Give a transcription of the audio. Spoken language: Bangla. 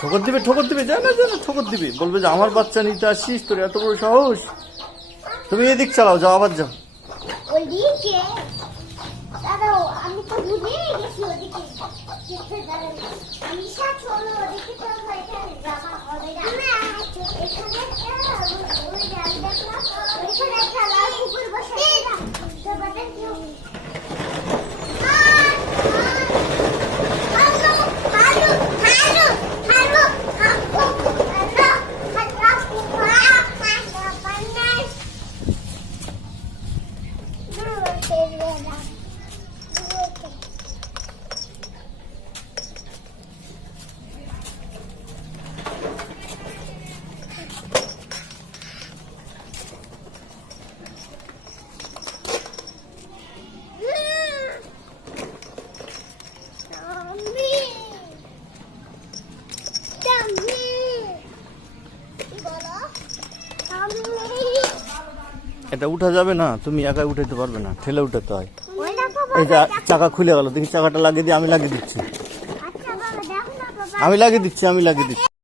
ঠোকর দিবে জানা ঠোকর দিবে, বলবে যে আমার বাচ্চা নিতে আসছিস, তোর এত বড় সাহস। তুমি এদিক চালাও, যাও আবার যাও। এটা উঠা যাবে না, তুমি একাই উঠাইতে পারবে না, ঠেলে উঠাতে হয়। এই যে চাকা খুলে গেল, দেখি চাকাটা লাগিয়ে দিয়ে, আমি লাগিয়ে দিচ্ছি।